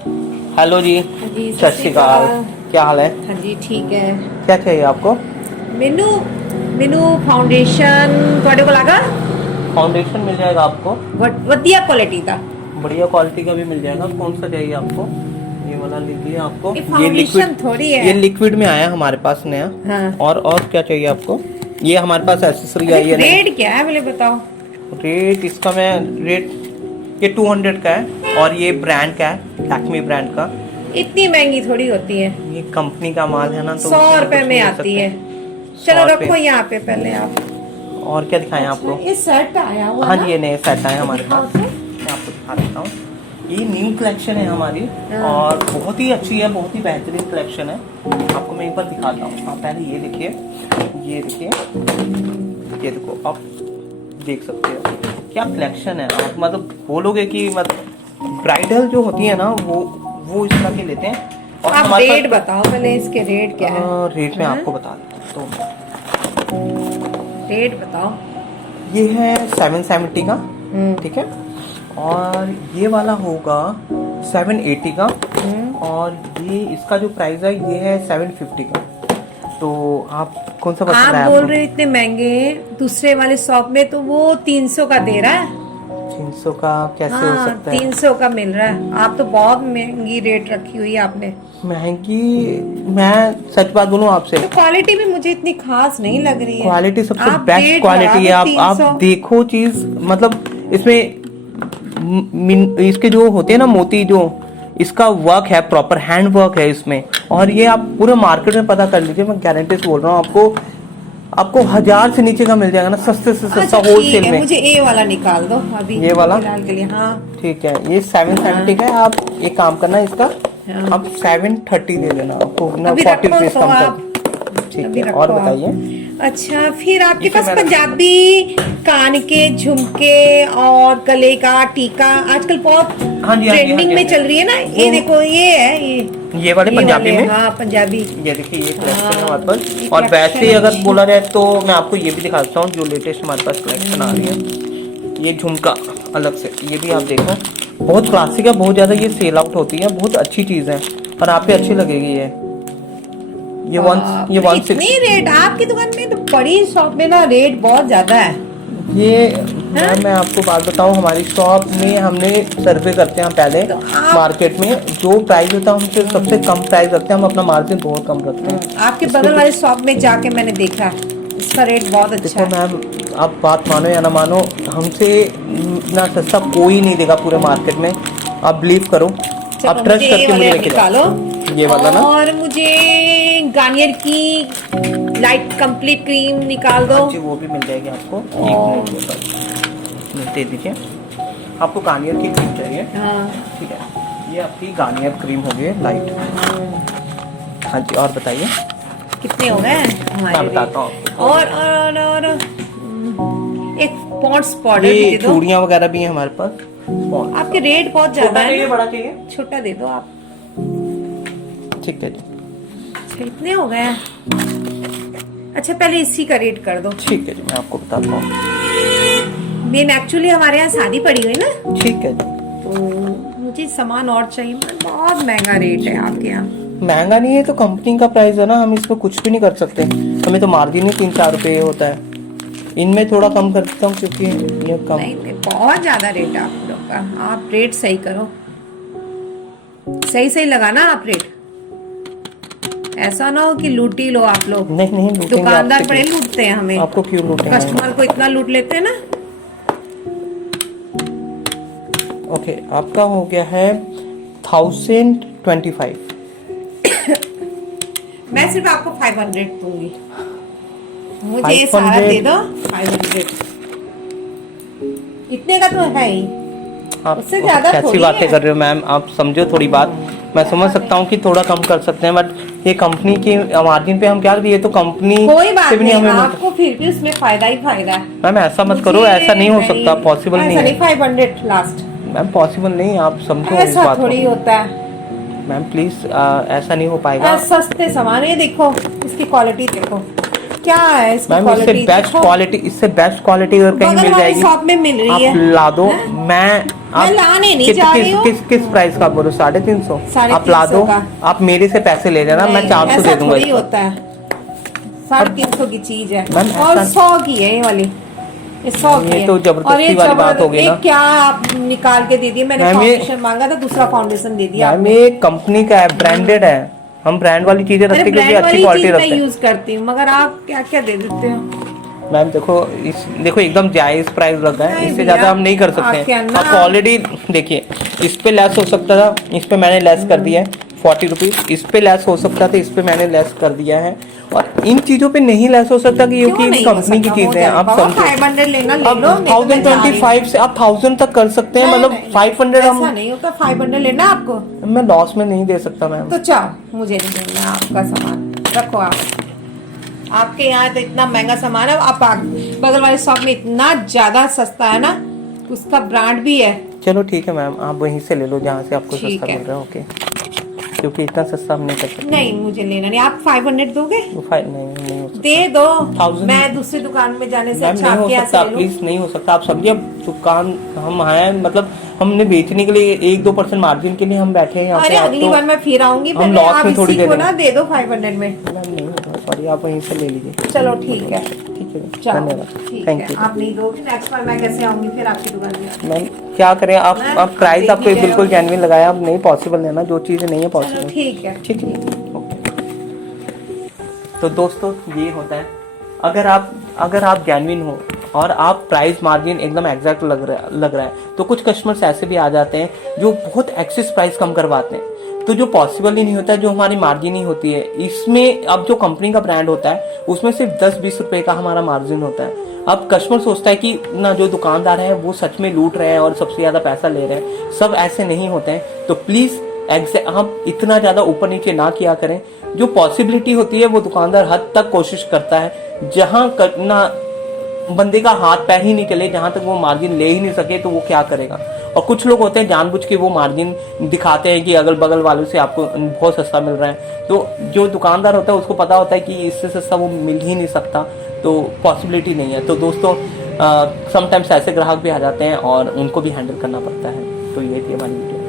Hello जी। जी सत श्री अकाल। क्या हाल है? हाँ जी ठीक है। क्या चाहिए आपको? ਮੈਨੂੰ ਮੈਨੂੰ ਫਾਊਂਡੇਸ਼ਨ ਤੁਹਾਡੇ ਕੋਲ ਆਗਾ फाउंडेशन मिल जाएगा आपको। ਵਧੀਆ ਕੁਆਲਿਟੀ ਦਾ। बढ़िया क्वालिटी का भी मिल जाएगा। कौन सा चाहिए आपको? ये वाला लीजिए आपको। ये ये फाउंडेशन लिक्विड, थोड़ी है। ये लिक्विड में आया हमारे पास नया। हाँ। और क्या चाहिए आपको? ये हमारे पास एसेसरी आई है नई। रेट क्या है पहले बताओ। रेट इसका मैं रेट ये 200 का है और ये ब्रांड का है, लैक्मे ब्रांड का। इतनी महंगी थोड़ी होती है। ये कंपनी का माल है ना, तो 100 उसमें रुपए कुछ में नहीं कर आती सकते। है। 100 चलो रुपए। रखो यहाँ पे पहले आप। और क्या दिखाएं आपको? ये सेट आया हुआ हाँ ना? जी, ये नए सेट आए हमारे दिखाओ पास। तो। मैं आपको दिखा देता हूँ। ये न्यू कलेक्शन है हमारी हाँ। और बहुत ही अच्छी है, बहुत ही बेहतरीन कलेक्शन है। आपको मैं एक बार दिखाता हूँ। आप पहले ये देखिए, ये देखिए, ये देखो, आप देख सकते हो क्या कलेक्शन है। आप मतलब बोलोगे कि मतलब ब्राइडल जो होती है ना, वो इस तरह के लेते हैं। और आप हमारे रेट पास बताओ पहले, इसके रेट क्या है? रेट मैं हाँ? आपको बता देता हूँ। रेट बताओ। ये है 770 का, ठीक है। और ये वाला होगा 780 का। और ये इसका जो प्राइस है ये है 750 का। तो आप कौन सा पसंद है आप आपको? बोल रहे इतने महंगे, दूसरे वाले शॉप में तो वो 300 का दे रहा है। 300 का कैसे हो हाँ सकता है? 300 का मिल रहा है। आप तो बहुत महंगी रेट रखी हुई है आपने। महंगी? मैं सच बात बोलूं आपसे, तो क्वालिटी भी मुझे इतनी खास नहीं लग रही है। क्वालिटी सबसे आप बेस्ट रेट क्वालिटी है। बढ़ा दो आप 300। देखो चीज, मतलब इसमें इसके जो होते हैं ना मोती, जो इसका वर्क है, प्रॉपर हैंड वर्क है इसमें। और ये आप पूरे मार्केट में पता कर लीजिए, मैं गारंटी से बोल रहा हूँ आपको, आपको 1000 से नीचे का मिल जाएगा ना, सस्ते से सस्ता अच्छा ठीक होलसेल है, में। मुझे ए वाला निकाल दो अभी, ये वाला फिलहाल के लिए। हाँ ठीक है, ये 770 का है। आप एक काम करना इसका, हाँ। आप 730 दे देना, आपको ना अभी 40 रखो रुपीज तो कम आप। कर। ठीक अभी है, रखो और आप। बताइए। अच्छा फिर आपके इसे पास मैं रख पंजाबी कान के झुमके और गले का टीका आजकल बहुत हाँ जी, हाँ जी, हाँ ट्रेंडिंग जी, में हाँ जी। चल रही है ना। ये देखो, ये है ये वाले पंजाबी में। हाँ पंजाबी। ये देखिए, ये कलेक्शन है हाँ, हमारे पास। ये और collection वैसे अगर अच्छी। बोला जाए तो मैं आपको ये भी दिखा देता हूँ, जो लेटेस्ट हमारे पास कलेक्शन आ रही है। ये झुमका अलग से, ये भी आप देखो, बहुत क्लासिक है, बहुत ज्यादा ये सेल आउट होती है, बहुत अच्छी चीज है और आप पे अच्छी लगेगी ये बाप ये रे, 160। इतनी रेट आपकी दुकान में? तो बड़ी शॉप में ना रेट बहुत ज्यादा है। ये मैं आपको बात बताऊं, हमारी शॉप में हमने सर्वे करते हैं पहले तो आप मार्केट में, जो प्राइस होता है हमसे सबसे कम प्राइस रखते हैं हम, अपना मार्जिन बहुत कम रखते हैं। आपके इस पे बगल कुछ- वाले शॉप में जाके मैंने देखा, इसका रेट बहुत अच्छा देखो है। मैम, आप बात मानो या ना मानो, हमसे इतना सस्ता कोई नहीं देगा पूरे मार्केट में। आप बिलीव करो, चलो आप ट्रस्ट मुझे ये करके मुझे वाले लेके जाओ। निकालो। ये वाला ना? और मुझे गार्नियर की लाइट कंप्लीट क्रीम निकाल दो। हाँ जी, वो भी मिल जाएगी आपको। और- एक मिनट दे दीजिए। आपको गार्नियर की क्रीम चाहिए? हाँ ठीक है, ये आपकी गार्नियर क्रीम हो गई लाइट। हाँ जी, और बताइए। कितने हो गए मैं हमारे? बताता हूँ आपको। और एक पॉन्ड्स पाउडर भी ये दे दो। चूड़ियाँ वगैरह भी हैं हमारे पास। आपके रेट बहुत छोटा ज्यादा चाहिए, है बड़ा ना? चाहिए? छोटा दे दो आप। ठीक है जी, अच्छा, इतने हो गए? अच्छा पहले इसी का रेट कर दो। ठीक है जी, मैं आपको बताता हूँ। मेन एक्चुअली हमारे यहाँ शादी पड़ी हुई ना, ठीक है जी। तो मुझे सामान और चाहिए। बहुत महंगा रेट है आपके यहाँ। महंगा नहीं है तो कंपनी का प्राइस है ना, हम इसमें कुछ भी नहीं कर सकते। हमें तो मार्जिन ही 3-4 रुपए होता है। इनमें थोड़ा कम कर देता हूँ क्योंकि ये कम। नहीं नहीं, बहुत ज्यादा रेट है आप लोग का। आप रेट सही करो, सही सही लगाना आप रेट। ऐसा ना हो कि लूट ही लो आप लोग। नहीं नहीं, लूटेंगे दुकानदार आपसे बड़े क्यों? लूटते हैं हमें। आपको क्यों लूटेंगे? कस्टमर को इतना लूट लेते हैं ना। ओके, आपका हो गया है 1025। मैं सिर्फ आपको 500 दूंगी। मुझे ये सारा 500 दे दो। 500 इतने का तो है ही। आप उससे ज्यादा कैसी थोड़ी बातें है। कर रहे हो मैम? आप समझो थोड़ी बात। मैं समझ सकता हूँ कि थोड़ा कम कर सकते हैं, बट ये कंपनी की मार्जिन पे हम क्या, ये तो कंपनी कोई बात से भी नहीं, हमें आपको फिर भी उसमें फायदा ही फायदा है। मैम ऐसा मत करो, मुझे ऐसा नहीं हो सकता, पॉसिबल नहीं ऐसा है। नहीं, 500 लास्ट। मैम पॉसिबल नहीं, आप समझो इस ऐसा बात थोड़ी को। होता है। मैम प्लीज, ऐसा नहीं हो पाएगा। सस्ते सामान है, देखो इसकी क्वालिटी देखो। क्या है इसकी मैम इससे क्वालिटी? बेस्ट क्वालिटी, इससे बेस्ट क्वालिटी अगर कहीं मिल जाएगी शॉप में मिल रही है। आप ला दो। मैं लाने नहीं जा रही हूँ। किस प्राइस का बोलो? 350? आप ला 350 दो, का। आप मेरे से पैसे ले लेना, मैं 400 दे दूंगा। ऐसा होता है, 350 की चीज है मैम, और ऐसा- 100 की है ये वाली, ये 100 की ये है। तो जबरदस्ती और ये वाली बात हो गई ना। क्या आप निकाल के दे दिए? मैंने मैम, ये- फाउंडेशन मांगा था, दूसरा फाउंडेशन दे दिया मैम आपने। ये कंपनी का है, ब्रांडेड है। हम ब्रांड वाली चीजें रखते हैं क्योंकि अच्छी क्वालिटी मैं रखते हैं। यूज करती हूँ, मगर आप क्या क्या दे देते हो? मैम देखो एकदम जायज प्राइस लग रहा है, नहीं इससे भैया, ज्यादा हम नहीं कर सकते आपके हैं। अंदर- आप ऑलरेडी देखिए, इस पे लेस हो सकता था, इस पे मैंने लेस कर दिया है 40 रुपीज। इस पे लेस हो सकता था, इस पे मैंने लेस कर दिया है। और इन चीजों पे नहीं लेस हो सकता क्योंकि कंपनी की चीजें हैं। आप समझो, 500 लेना ले लो, अब 1025 से आप 1000 तक कर सकते हैं, मतलब 500 हम। ऐसा नहीं होता, 500 लेना आपको मैं लॉस में नहीं दे सकता मैम। तो चाहो, मुझे नहीं देना आपका सामान, रखो आप। आपके यहाँ तो इतना महंगा सामान है, आप बगल वाले शॉप में इतना ज्यादा सस्ता है ना, उसका ब्रांड भी है। चलो ठीक है मैम, आप वहीं से ले लो जहाँ से आपको ठीक सस्ता है। मिल रहा है। ओके, क्योंकि इतना सस्ता हम नहीं कर सकते। नहीं, मुझे लेना नहीं। आप 500 दोगे? नहीं हो सकता। दे दो, 1000 मैं दूसरी दुकान में जाने से मैम अच्छा नहीं हो आपके यहाँ सकता, से ले लूं। प्लीज नहीं हो सकता। आप समझिए, अब दुकान हम हैं, मतलब हमने बेचने के लिए 1-2% मार्जिन के लिए हम बैठे हैं यहाँ पे। अरे आप अगली तो- बार मैं फिर आऊंगी, हम पहले लॉस आप में थोड़ी इसी दे को रहे ना दे दो 500 में। मैम नहीं होगा, सॉरी, आप वहीं से ले लीजिए। चलो ठीक है, ठीक है, चलो धन्यवाद, ठीक थैंक है। यू। आप नहीं दोगे, नेक्स्ट बार मैं कैसे आऊंगी फिर आपकी दुकान में? मैम क्या करें, आप मैम, आप प्राइस आप आपको देख ही बिल्कुल रहे हो। जेन्युइन लगाया। अब नहीं पॉसिबल है ना, जो चीज़ें नहीं है चलो पॉसिबल। ठीक है। ठीक है, ओके। तो दोस्तों ये होता है, अगर आप जेन्युइन हो और आप प्राइस मार्जिन एकदम एग्जैक्ट लग रहा है, तो कुछ कस्टमर्स ऐसे भी आ जाते हैं जो बहुत एक्सेस प्राइस कम करवाते हैं, तो जो पॉसिबल ही नहीं होता है, जो हमारी मार्जिन ही होती है। इसमें अब जो कंपनी का ब्रांड होता है उसमें सिर्फ 10-20 रुपए का हमारा मार्जिन होता है। अब कस्टमर सोचता है कि ना जो दुकानदार है वो सच में लूट रहे हैं और सबसे ज्यादा पैसा ले रहे हैं। सब ऐसे नहीं होते हैं। तो प्लीज हम इतना ज्यादा ऊपर नीचे ना किया करें। जो पॉसिबिलिटी होती है वो दुकानदार हद तक कोशिश करता है। जहां ना बंदे का हाथ पैर ही नहीं चले, जहां तक वो मार्जिन ले ही नहीं सके, तो वो क्या करेगा। और कुछ लोग होते हैं जानबूझ के वो मार्जिन दिखाते हैं कि अगल बगल वालों से आपको बहुत सस्ता मिल रहा है। तो जो दुकानदार होता है उसको पता होता है कि इससे सस्ता वो मिल ही नहीं सकता, तो पॉसिबिलिटी नहीं है। तो दोस्तों समटाइम्स ऐसे ग्राहक भी आ जाते हैं और उनको भी हैंडल करना पड़ता है। तो ये थी हमारी वीडियो।